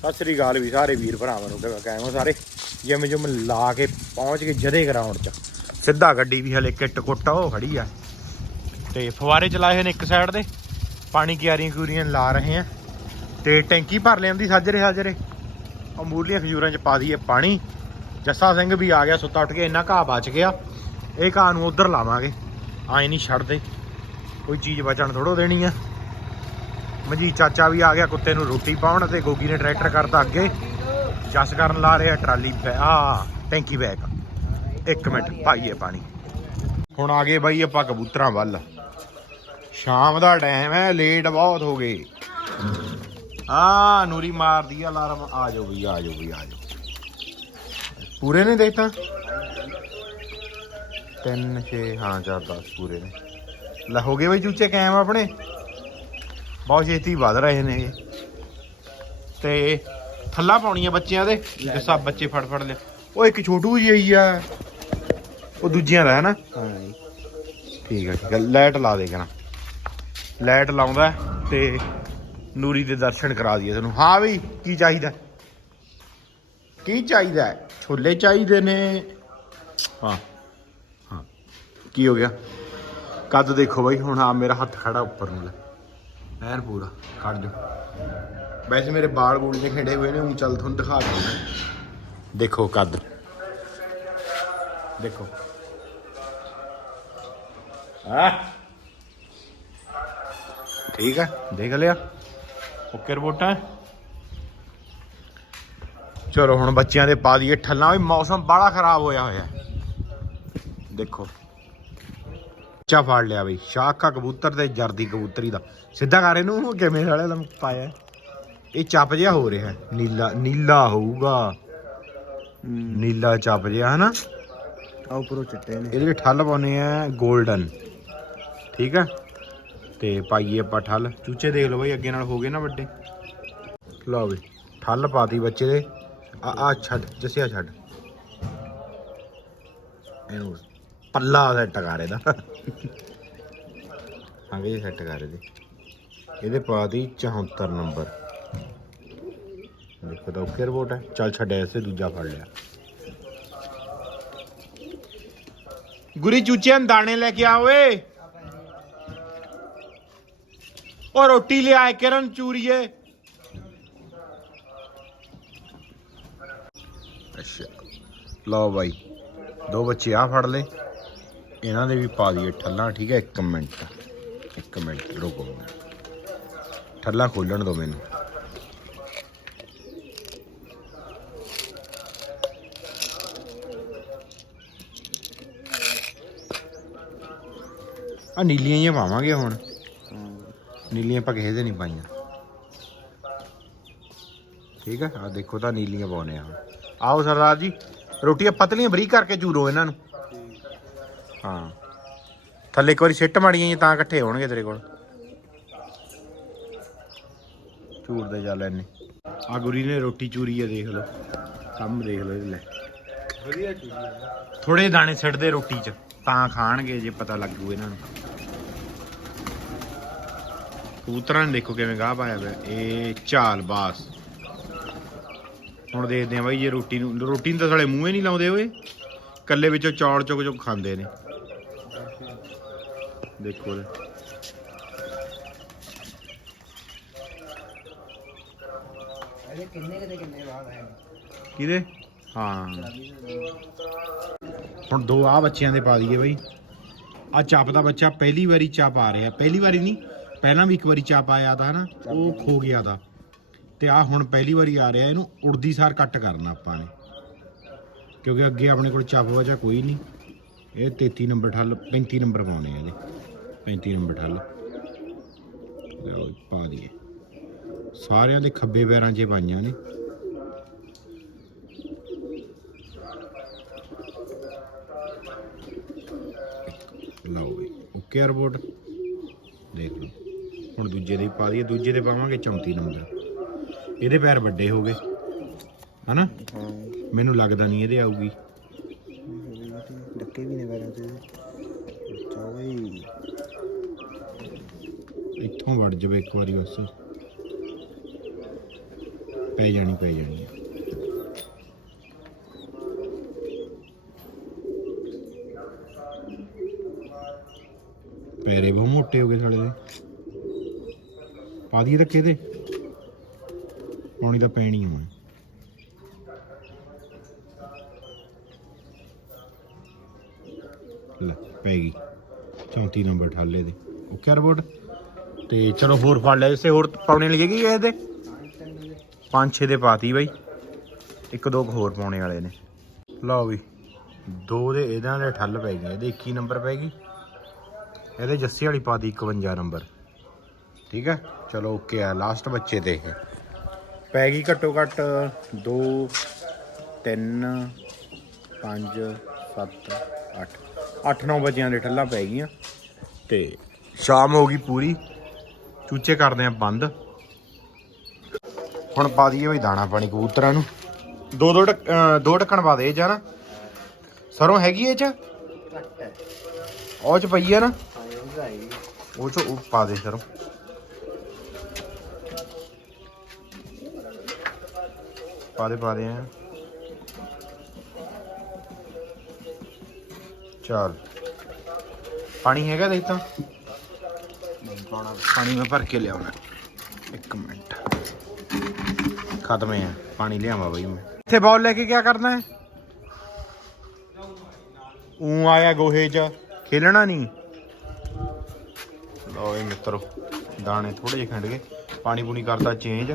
ਸਤਿ ਸ੍ਰੀ ਅਕਾਲ ਵੀ ਸਾਰੇ ਵੀਰ ਭਰਾਵਾਂ ਨੂੰ ਕਿਵੇਂ ਕਾਇਮ ਸਾਰੇ। ਜਿਮ ਜਿਮ ਲਾ ਕੇ ਪਹੁੰਚ ਕੇ ਜਦੇ ਗਰਾਊਂਡ 'ਚ। ਸਿੱਧਾ ਗੱਡੀ ਵੀ ਹਲੇ ਕਿੱਟ ਕੁੱਟ ਉਹ ਖੜੀ ਆ। ਤੇ ਫਵਾਰੇ ਚਲਾਏ ਹੋਏ ਨੇ ਇੱਕ ਸਾਈਡ ਦੇ ਪਾਣੀ ਕਿਆਰੀਆਂ ਕਿਊਰੀਆਂ ਲਾ ਰਹੇ ਆ। ਤੇ ਟੈਂਕੀ ਭਰ ਲਿਆਂਦੀ ਸਾਜਰੇ ਸਾਜਰੇ। ਉਹ ਖਜੂਰਾਂ 'ਚ ਪਾ ਦਈਏ ਪਾਣੀ। ਜੱਸਾ ਸਿੰਘ ਵੀ ਆ ਗਿਆ, ਸੁੱਤਾ ਉੱਠ ਕੇ, ਇੰਨਾ ਘਾਹ ਬਚ ਗਿਆ। ਇਹ ਘਾਹ ਨੂੰ ਉਧਰ ਲਾਵਾਂਗੇ। ਆਏ ਨਹੀਂ ਛੱਡਦੇ। ਕੋਈ ਚੀਜ਼ ਬਚਣ ਥੋੜੋ ਦੇਣੀ ਆ। ਮਜੀ ਚਾਚਾ ਵੀ ਆ ਗਿਆ ਕੁੱਤੇ ਨੂੰ ਰੋਟੀ ਪਾਉਣ ਤੇ ਗੋਗੀ ਨੇ ਟਰੈਕਟਰ ਕਰਤਾ ਅੱਗੇ। ਜਸ ਕਰਨ ਲਾ ਰਿਹਾ ਟਰਾਲੀ ਆ ਟੈਂਕੀ ਬੈਗ ਇੱਕ ਮਿੰਟ, ਪਾਈਏ ਪਾਣੀ। ਹੁਣ ਆ ਗਏ ਬਾਈ ਆਪਾਂ ਕਬੂਤਰਾਂ ਵੱਲ। ਸ਼ਾਮ ਦਾ ਟਾਈਮ ਹੈ ਲੇਟ ਬਹੁਤ ਹੋ ਗਏ। ਆ, ਨੂਰੀ ਮਾਰਦੀ ਆ ਅਲਾਰਮ। ਆ ਜਾਓ ਬਈ, ਆ ਜਾਓ ਬਈ, ਆ ਜਾਓ। ਪੂਰੇ ਨੇ ਦੇਖਤਾ 3 6 ਹਾਂ 4 10 ਪੂਰੇ ਨੇ। ਲੈ, ਹੋ ਗਏ ਬਈ ਚੂਚੇ ਕਾਇਮ ਆਪਣੇ। ਬਹੁਤ ਛੇਤੀ ਵੱਧ ਰਹੇ ਨੇ ਇਹ। ਤੇ ਥੱਲਾ ਪਾਉਣੀਆਂ ਬੱਚਿਆਂ ਦੇ ਤੇ ਸਭ ਬੱਚੇ ਫੜ ਫੜ ਲਿਆ ਉਹ ਇੱਕ ਛੋਟੂ ਜਿਹੀ ਆ ਉਹ ਦੂਜਿਆਂ ਦਾ ਹੈ ਨਾ। ਹਾਂ ਜੀ ਠੀਕ ਹੈ ਠੀਕ ਹੈ ਲਾਈਟ ਲਾ ਦੇ ਕਰਾਂ। ਲਾਈਟ ਲਾਉਂਦਾ ਤੇ ਨੂਰੀ ਦੇ ਦਰਸ਼ਨ ਕਰਾ ਦਈਏ ਤੁਹਾਨੂੰ ਹਾਂ ਵੀ ਕੀ ਚਾਹੀਦਾ ਕੀ ਚਾਹੀਦਾ ਹੈ? ਛੋਲੇ ਚਾਹੀਦੇ ਨੇ। ਹਾਂ ਹਾਂ। ਕੀ ਹੋ ਗਿਆ? ਕੱਦ ਦੇਖੋ ਬਾਈ ਹੁਣ ਆ ਮੇਰਾ ਹੱਥ ਖੜਾ ਉੱਪਰ ਨੂੰ ਲੈ। ਐਨ ਪੂਰਾ ਖੜ ਜਾ। ਵੈਸੇ ਮੇਰੇ ਬਾਲ ਬੂਲ ਨੇ ਖਿੰਡੇ ਹੋਏ ਨੇ ਹੁਣ ਚੱਲ ਤੁਹਾਨੂੰ ਦਿਖਾ ਦਿੰਦਾ ਦੇਖੋ ਕੱਦ। ਦੇਖੋ। ਹਾਂ? ਠੀਕ ਹੈ ਦੇਖ ਲਿਆ। ਓਕੇ ਰਿਪੋਰਟਾਂ? ਚਲੋ ਹੁਣ ਬੱਚਿਆਂ ਦੇ ਪਾ ਦਈਏ ਠੱਲਾਂ। ਵੀ ਮੌਸਮ ਬੜਾ ਖਰਾਬ ਹੋਇਆ ਹੋਇਆ। ਦੇਖੋ। ਚਾ ਫੜ ਲਿਆ ਬਈ। ਸ਼ਾਖਾ ਕਬੂਤਰ ਤੇ ਜਰਦੀ ਕਬੂਤਰੀ ਦਾ। ਸਿੱਧਾ ਕਰ ਇਹਨੂੰ ਕਿਵੇਂ ਵਾਲੇ ਲਮ ਪਾਇਆ? ਇਹ ਚੱਪ ਜਿਹਾ ਹੋ ਰਿਹਾ। ਨੀਲਾ ਨੀਲਾ ਹੋਊਗਾ। ਨੀਲਾ ਚੱਪ ਜਿਹਾ ਹਨਾ? ਆ ਉੱਪਰੋਂ ਚਿੱਟੇ ਨੇ। ਇਹਦੇ ਵਿੱਚ ਠੱਲ ਪਾਉਨੇ ਆ 골ਡਨ ਠੀਕ ਆ? ਤੇ ਪਾਈਏ ਆਪਾਂ ਠੱਲ। ਚੂਚੇ ਦੇਖ ਲਓ ਬਈ ਅੱਗੇ ਨਾਲ ਹੋ ਗਏ ਨਾ ਵੱਡੇ। ਲਓ ਵੀ ਠੱਲ ਪਾਤੀ ਬੱਚੇ ਦੇ। ਆ ਆ ਛੱਡ ਜਸਿਆ ਛੱਡ। ਇਹਨੂੰ ਪੱਲਾ ਸੈੱਟ ਕਰ ਇਹਦਾ। ਹਾਂ ਵੀ ਸੈੱਟ ਕਰ ਇਹਦੇ। ਇਹਦੇ ਪਾਤੀ 74 ਨੰਬਰ ਦੇਖੋ ਤਾਂ ਓਕੇ ਰਿਪੋਰਟ ਹੈ। ਚੱਲ ਛੱਡਿਆ ਇਸੇ ਦੂਜਾ ਫੜ ਲਿਆ। ਗੁਰੀ ਚੂਚਿਆਂ ਨੂੰ ਦਾਣੇ ਲੈ ਕੇ ਆ ਓਏ। ਉਹ ਰੋਟੀ ਲਿਆ ਕਿਰਨ ਚੂਰੀਏ। ਅੱਛਾ। ਲਓ ਬਾਈ ਦੋ ਬੱਚੇ ਆ ਫੜ ਲੈ ਇਹਨਾਂ ਦੇ ਵੀ ਪਾ ਦਈਏ ਠੱਲਾਂ, ਠੀਕ ਹੈ? ਇੱਕ ਮਿੰਟ ਇੱਕ ਮਿੰਟ, ਰੁਕੋ ਠੱਲਾਂ ਖੋਲਣ ਦਿਓ ਮੈਨੂੰ। ਆ ਨੀਲੀਆਂ ਹੀ ਪਾਵਾਂਗੇ ਹੁਣ। ਨੀਲੀਆਂ ਆਪਾਂ ਕਿਸੇ ਦੇ ਨਹੀਂ ਪਾਈਆਂ। ਠੀਕ ਹੈ? ਆ ਦੇਖੋ ਤਾਂ ਨੀਲੀਆਂ ਪਾਉਨੇ ਆ। ਹੁਣ ਆਓ ਸਰਦਾਰ ਜੀ, ਰੋਟੀਆਂ ਪਤਲੀਆਂ ਬਰੀਕ ਕਰਕੇ ਚੂਰੋ ਇਹਨਾਂ ਨੂੰ। ਹਾਂ। ਥੱਲੇ ਇੱਕ ਵਾਰੀ ਸਿੱਟ ਮਾੜੀਆਂ ਜੀ ਤਾਂ ਇਕੱਠੇ ਹੋਣਗੇ ਤੇਰੇ ਕੋਲ। ਚੂਰ ਦੇ ਜਾ ਲੈਨੇ ਆ ਗੁਰੀ ਨੇ ਰੋਟੀ ਚੂਰੀ ਆ ਦੇਖ ਲਓ। ਕੰਮ ਦੇਖ ਲਓ ਇਹਦੇ ਲੈ। ਵਧੀਆ ਚੀਜ਼ ਥੋੜੇ ਦਾਣੇ ਸਿੱਟਦੇ ਰੋਟੀ 'ਚ ਤਾਂ ਖਾਣਗੇ ਜੇ ਪਤਾ ਲੱਗੂ ਇਹਨਾਂ ਨੂੰ। ਕਬੂਤਰਾਂ ਨੇ ਦੇਖੋ ਕਿਵੇਂ ਗਾਹ ਪਾਇਆ ਹੋਇਆ ਇਹ ਝਾਲ ਬਾਸ। ਹੁਣ ਦੇਖਦੇ ਆ ਬਾਈ ਜੇ ਰੋਟੀ ਨੂੰ ਰੋਟੀ ਨੂੰ ਤਾਂ ਸਾਲੇ ਮੂੰਹੇ ਨਹੀਂ ਲਾਉਂਦੇ ਓਏ। ਕੱਲੇ ਵਿੱਚੋਂ ਚੌੜ ਚੁੱਕ ਚੁੱਕ ਖਾਂਦੇ ਨੇ। ਦੇਖੋ ਇਹਦੇ। ਅਰੇ ਕਿੰਨੇ ਕਿਤੇ ਕਿੰਨੇ ਬਾਅਦ ਆਏ ਕਿਹਦੇ? ਹਾਂ। ਹੁਣ ਦੋ ਆ ਬੱਚਿਆਂ ਦੇ ਪਾ ਦਈਏ ਬਈ। ਆ ਚੱਪ ਦਾ ਬੱਚਾ ਪਹਿਲੀ ਵਾਰੀ ਚੱਪ ਆ ਰਿਹਾ। ਪਹਿਲੀ ਵਾਰੀ ਨਹੀਂ ਪਹਿਲਾਂ ਵੀ ਇੱਕ ਵਾਰੀ ਚੱਪ ਆਇਆ ਤਾਂ ਹਨਾ ਉਹ ਖੋ ਗਿਆ। ਦਾ। ਤੇ ਆ ਹੁਣ ਪਹਿਲੀ ਵਾਰੀ ਆ ਰਿਹਾ ਇਹਨੂੰ ਉੜਦੀ ਸਾਰ ਕੱਟ ਕਰਨਾ ਆਪਾਂ ਨੇ। ਕਿਉਂਕਿ ਅੱਗੇ ਆਪਣੇ ਕੋਲ ਚੱਪ ਵਜਾ ਕੋਈ ਨਹੀਂ। ਇਹ 33 ਨੰਬਰ ਠੱਲ 35 ਨੰਬਰ ਪਾਉਣੇ ਆ ਇਹਦੇ 35 ਨੰਬਰ ਠੱਲ। ਲਓ ਪਾ ਦਈਏ। ਸਾਰਿਆਂ ਦੇ ਖੱਬੇ ਪੈਰਾਂ 'ਚ ਪਾਈਆਂ ਨੇ। ਲਓ ਬਈ ਓਕੇ ਰਿਪੋਰਟ। ਦੇਖ ਲਓ। ਹੁਣ ਦੂਜੇ ਦੇ ਵੀ ਪਾ ਦਈਏ ਦੂਜੇ ਦੇ ਪਾਵਾਂਗੇ 34 ਨੰਬਰ। ਇਹਦੇ ਪੈਰ ਵੱਡੇ ਹੋ ਗਏ। ਹਨਾ? ਮੈਨੂੰ ਲੱਗਦਾ ਨਹੀਂ ਇਹਦੇ ਆਊਗੀ। ਡੱਕੇ ਵੀ ਨੇ ਪੈਰਾਂ ਤੇ। ਅੱਛਾ ਇੱਥੋਂ ਵੜ ਜਾਵੇ ਇੱਕ ਵਾਰੀ ਬਸ। ਪੈ ਜਾਣੀ ਪੈ ਜਾਣੀ। ਪੈਰੇ ਬਹੁਤ ਮੋਟੇ ਹੋ ਗਏ ਸਾਲੇ ਦੇ। ਪਾ ਦਈਏ ਧੱਕੇ ਤੇ। ਪਾਣੀ ਤਾਂ ਪੈਣੀ ਆ ਲੈ, ਪੈ ਗਈ। 34 ਨੰਬਰ ਠਾਲੇ ਦੇ। ਓਕੇ ਰਿਪੋਰਟ ਤੇ ਚਲੋ ਹੋਰ ਫੜ ਲਿਆ ਇਸੇ ਹੋਰ ਪਾਉਣੇ ਲੱਗੇਗੀ ਇਹਦੇ? ਪੰਜ ਛੇ ਦੇ ਪਾਤੀ ਬਾਈ। ਇੱਕ ਦੋ ਕੁ ਹੋਰ ਪਾਉਣੇ ਵਾਲੇ ਨੇ। ਲਓ ਵੀ, ਦੋ ਦੇ ਇਹਨਾਂ ਦੇ ਠੱਲ ਪੈ ਗਏ ਇਹਦੇ 21 ਨੰਬਰ ਪੈ ਗਈ। ਇਹਦੇ ਜੱਸੀ ਵਾਲੀ ਪਾਤੀ 51 ਨੰਬਰ। ਠੀਕ ਹੈ ਚਲੋ ਓਕੇ ਆ ਲਾਸਟ ਬੱਚੇ ਤੇ ਪੈ ਗਈ ਘੱਟੋ ਘੱਟ 2 3 5 7 8 8-9 ਵਜਿਆਂ ਦੇ ਠੱਲਾਂ ਪੈ ਗਈਆਂ। ਤੇ ਸ਼ਾਮ ਹੋ ਗਈ ਪੂਰੀ। ਚੂਚੇ ਕਰਦੇ ਆ ਬੰਦ। ਹੁਣ ਪਾ ਦਈਏ ਬਈ ਦਾਣਾ ਪਾਣੀ ਕਬੂਤਰਾਂ ਨੂੰ। ਦੋ ਦੋ ਢੱਕ- ਦੋ ਢੱਕਣ ਪਾ ਦੇ ਇਹ ਚ ਨਾ ਸਰੋਂ ਹੈਗੀ ਇਹ ਚ? ਉਹ ਚ ਪਈ ਆ ਨਾ? ਉਹ ਉਹ ਚ ਉਹ ਪਾ ਦੇ ਸਰੋਂ। ਪਾ ਦੇ ਪਾ ਦੇ ਆ। ਚਲ। ਪਾਣੀ ਹੈਗਾ ਦੇਖ ਤਾਂ? ਪਾਣੀ ਮੈਂ ਭਰ ਕੇ ਲਿਆਉਣਾ। ਇੱਕ ਮਿੰਟ। ਖਤਮ ਹੈ। ਪਾਣੀ ਲਿਆਵਾਂ ਬਈ ਮੈਂ। ਇੱਥੇ ਬਾਲ ਲੈ ਕੇ ਕੀ ਕਰਨਾ ਹੈ? ਉਹ ਆਇਆ ਗੋਹੇ 'ਚ। ਖੇਲਣਾ ਨਹੀਂ। ਲਓ ਇਹ ਮਿੱਤਰੋ ਦਾਣੇ ਥੋੜੇ ਜਿਹੇ ਖੰਡ ਗਏ ਪਾਣੀ ਪੂਣੀ ਕਰਦਾ ਚੇਂਜ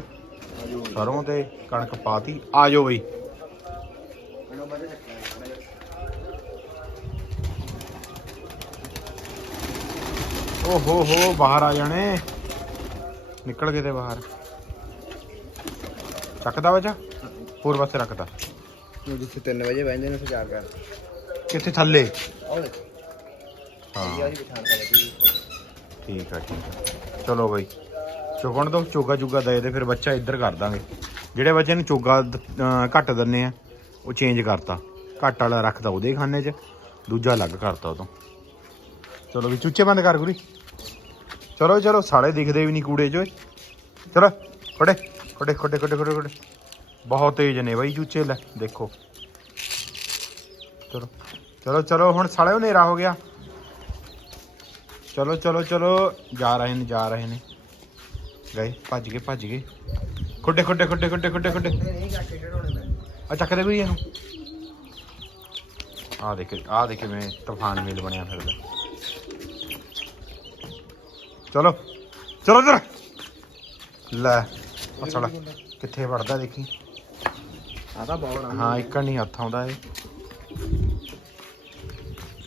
ਸਰੋਂ ਤੇ ਕਣਕ ਪਾਤੀ। ਆ ਜਾਓ ਬਈ ਮੈਨੂੰ ਬੜੇ ਚੱਕਰ ਓ ਹੋ ਹੋ ਬਾਹਰ ਆ ਜਾਣੇ। ਨਿਕਲ ਗਏ ਤੇ ਬਾਹਰ। ਚੱਕਦਾ ਵਜਾ ਹੋਰ ਪਾਸੇ ਰੱਖਦਾ। ਨੂੰ ਜਿੱਥੇ 3 ਵਜੇ ਬੈਠਦੇ ਨੇ ਸੁਚਾਰ ਕਰ ਕਿੱਥੇ ਥੱਲੇ। ਉਹ ਦੇਖ ਹਾਂ ਠੀਕ ਆ ਠੀਕ ਆ। ਚਲੋ ਬਈ। ਚੁਗਣ ਤੋਂ ਚੋਗਾ ਚੁਗਾ ਦੇ ਦੇ ਫਿਰ ਬੱਚਾ ਇੱਧਰ ਕਰ ਦਾਂਗੇ। ਜਿਹੜੇ ਬੱਚੇ ਨੂੰ ਚੋਗਾ ਘੱਟ ਦਿੰਨੇ ਆ ਉਹ ਚੇਂਜ ਕਰਤਾ। ਘੱਟ ਵਾਲਾ ਰੱਖਦਾ ਉਹਦੇ ਖਾਨੇ 'ਚ ਦੂਜਾ ਅਲੱਗ ਕਰਤਾ ਉਹ ਤੋਂ ਚਲੋ ਵੀ ਚੂਚੇ ਬੰਦ ਕਰ ਗੁਰੀ। ਚਲੋ ਚਲੋ, ਸਾਲੇ ਦਿਖਦੇ ਵੀ ਨਹੀਂ ਕੂੜੇ 'ਚ। ਓਏ ਚਲੋ ਖੜੇ ਖੜੇ ਖੜੇ ਖੜੇ ਖੜੇ ਖੜੇ ਬਹੁਤ ਤੇਜ਼ ਨੇ ਬਾਈ ਚੂਚੇ, ਲੈ, ਦੇਖੋ। ਚਲੋ ਚਲੋ ਚਲੋ, ਹੁਣ ਸਾਲੇ ਹਨੇਰਾ ਹੋ ਗਿਆ। ਚਲੋ ਚਲੋ ਚਲੋ, ਜਾ ਰਹੇ ਨੇ, ਜਾ ਰਹੇ ਨੇ। ਗਏ, ਭੱਜ ਗਏ ਭੱਜ ਗਏ। ਖੁੱਡੇ ਖੁੱਡੇ ਖੁੱਡੇ ਖੁੱਡੇ ਖੁੱਡੇ ਖੁੱਡੇ। ਨਹੀਂ ਆ ਚੱਕਦੇ ਕੋਈ ਇਹਨੂੰ? ਆ ਦੇਖ ਆ ਦੇਖ ਕਿਵੇਂ ਤੂਫਾਨ ਮੇਲ ਬਣਿਆ ਫਿਰਦਾ। ਚਲੋ ਚਲੋ ਇਧਰ। ਲੈ ਆ ਸਾਲਾ ਕਿੱਥੇ ਵੜਦਾ ਦੇਖੀ। ਆ ਤਾਂ ਬਹੁਤ ਹਾਂ ਇੱਕ ਨਹੀਂ ਹੱਥ ਆਉਂਦਾ ਇਹ।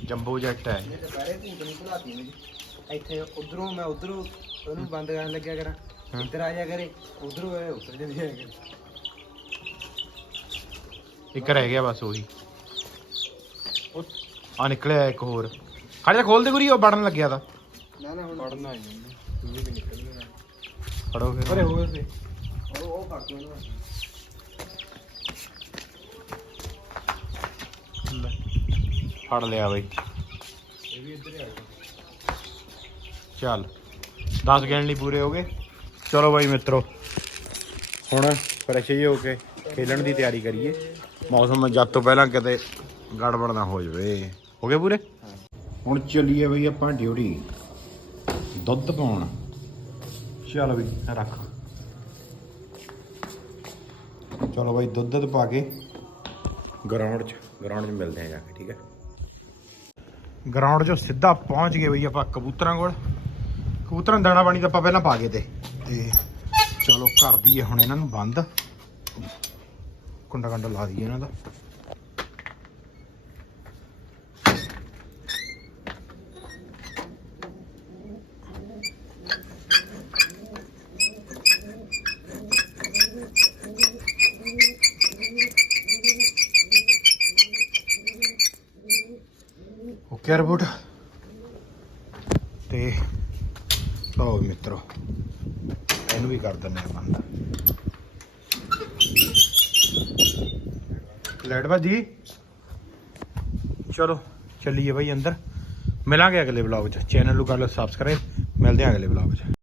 ਜੰਬੋ ਜੈਟ ਹੈ। ਦੁਪਹਿਰੇ ਭੂਤ ਨਹੀਂ ਭੁਲਾਤੀ ਮੇਰੀ ਇੱਥੇ ਉਧਰੋਂ ਮੈਂ ਉਧਰੋਂ ਉਹਨੂੰ ਬੰਦ ਕਰਨ ਲੱਗਿਆ ਕਰਾਂ। ਇੱਧਰ ਆ ਜਾ ਕਰੇ ਉਧਰੋਂ ਇਹ ਉਧਰ ਜਾਂਦੀ ਹੈ ਇੱਕ ਰਹਿ ਗਿਆ ਬਸ ਉਹੀ। ਉਹ ਆ ਨਿਕਲਿਆ ਇੱਕ ਹੋਰ। ਖੜ ਜਾ ਖੋਲ ਦੇ ਗੁਰੀ ਉਹ ਵੜਨ ਲੱਗਿਆ ਤਾਂ। ਨਾ ਨਾ ਹੁਣ। ਪੜਨਾ ਹੀ ਨਹੀਂ। ਇਹ ਵੀ ਨਿਕਲ ਗਿਆ ਫੜੋ ਫਿਰ। ਅਰੇ ਹੋਰ ਤੇ ਉਹ ਉਹ ਪੜ ਕੇ ਉਹਨੂੰ ਲੈ। ਫੜ ਲਿਆ ਬਈ। ਇਹ ਵੀ ਇੱਧਰ ਹੀ ਆ ਗਿਆ। ਚੱਲ। 10 ਗੈਣ ਲਈ ਪੂਰੇ ਹੋ ਗਏ। ਚਲੋ ਬਾਈ ਮਿੱਤਰੋ। ਹੁਣ ਫਰੈਸ਼ ਹੋ ਕੇ ਖੇਲਣ ਦੀ ਤਿਆਰੀ ਕਰੀਏ। ਮੌਸਮ ਜਦ ਤੋਂ ਪਹਿਲਾਂ ਕਿਤੇ ਗੜਬੜ ਨਾ ਹੋ ਜਾਵੇ। ਹੋ ਗਏ ਪੂਰੇ? ਹੁਣ ਚੱਲੀਏ ਬਈ ਆਪਾਂ ਡਿਊਟੀ। ਦੁੱਧ ਪਾਉਣ। ਚਲ ਬਈ ਰੱਖ। ਚਲੋ ਬਾਈ ਦੁੱਧ ਦੁੱਧ ਪਾ ਕੇ ਗਰਾਊਂਡ 'ਚ ਗਰਾਊਂਡ 'ਚ ਮਿਲਦੇ ਆ ਜਾ ਕੇ ਠੀਕ ਹੈ? ਗਰਾਊਂਡ 'ਚੋਂ ਸਿੱਧਾ ਪਹੁੰਚ ਗਏ ਬਈ ਆਪਾਂ ਕਬੂਤਰਾਂ ਕੋਲ। ਕਬੂਤਰਾਂ ਦਾਣਾ ਪਾਣੀ ਤਾਂ ਆਪਾਂ ਪਹਿਲਾਂ ਪਾ ਗਏ ਤੇ। ਤੇ ਚਲੋ ਕਰ ਦਈਏ ਹੁਣ ਇਹਨਾਂ ਨੂੰ ਬੰਦ। ਕੁੰਡਾ ਕੰਡਾ ਲਾ ਦਈਏ ਇਹਨਾਂ ਦਾ। ਓਕੇ ਰਿਪੋਰਟ ਤੇ ਲਓ ਮਿੱਤਰੋ, ਇਹਨੂੰ ਵੀ ਕਰ ਦਿੰਦੇ ਆ ਬੰਦ। ਲੈਟ ਭਾਜੀ ਚਲੋ, ਚੱਲੀਏ ਬਾਈ ਅੰਦਰ। ਮਿਲਾਂਗੇ ਅਗਲੇ ਵਲੌਗ 'ਚ। ਚੈਨਲ ਨੂੰ ਕਰ ਲਓ ਸਬਸਕ੍ਰਾਈਬ ਮਿਲਦੇ ਆ ਅਗਲੇ ਵਲੌਗ 'ਚ।